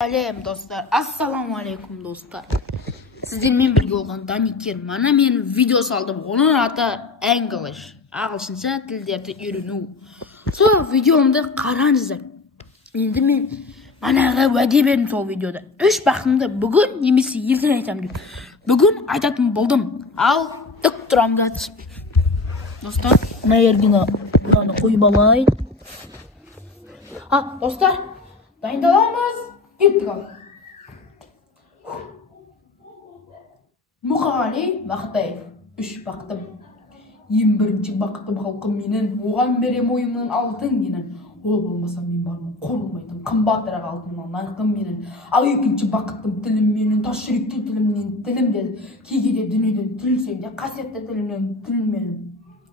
Assalamu alaikum dostlar. Sizlerмен бірге болған Даникер. Мана мен видео салдым. Оның аты English. Ағылшынша тілдерді үйрену. Сол видеомды қараңыздар. Енді мен манағы уәде бердім сол видеода. 3 бақытымды бүгін немесе ертең айтамын деп. Бүгін айтатын болдым. Ал тік тұрам қазір. Достар, мына жерге мынаны қойып алайын. Достар, дайындаламыз. Кеттік ал. Мұқағали Мақтаев. 3 бақытым. Ең бірінші бақытым халқым менің. Оған берем ойымның алтын менің. Ол болмаса мен бармын, қорылмайтын. Қымбатырақ алтыннан нарқым менің. Ал екінші бақытым тілім менің. Тас жүректі тілімнен тілім деді. Кейде дүниеден түлсем де қасиетті тілімнен тілім менің.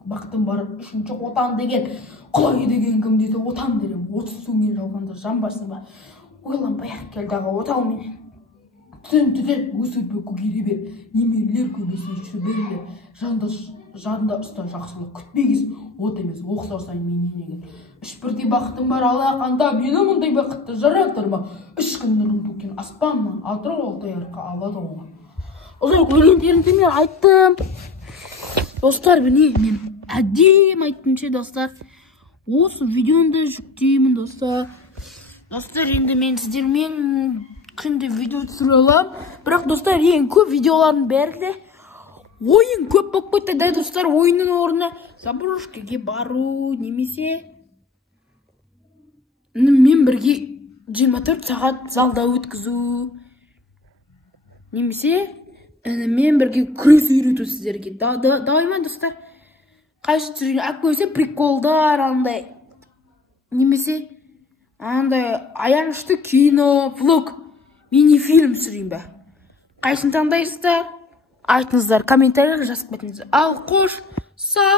Бақытым бар үшінші отан деген. Құлай деген кім десе отан дерем. 30 сөнген жалғанда жан барсың ба? Ойланбай-ақ келдағы отал менен. Түтін өсірпе көгере бер. Немелер көбесін жүрсе берілер. Жадында ұста жақсылық күтпегіз. От емес, оқсарсаң менен егер. 3 бірдей бақытым бар алақанда. Мені мұндай бақытты жаратырма. 3 күн нұрын төккен аспаннан. Атырау Алтайарқа алады оған. Осылай өлеңдерімді мен айттым. Достар, міне мен әдем айттым ше достар. Осы видеоны жүктеймін достар. Достар, енді мен сіздермен күнде видео түсіре аламын. Бірақ достар, ең көп видеолардың бәрі де ойын көп болып кетті да достар. Ойынның орнына заброшкаға бару немесе мен бірге 24 сағат залда өткізу немесе мен бірге күрес үйрету сіздерге. Давай ма достар? Қайшы түсірген әкөсе приколдар андай немесе андай аянышты кино, влог, мини-фильм түсірейін бе? Қайсын таңдайсыздар? Айтыңыздар, комментарийлерге жазып кетіңіздер. Ал қош, сау!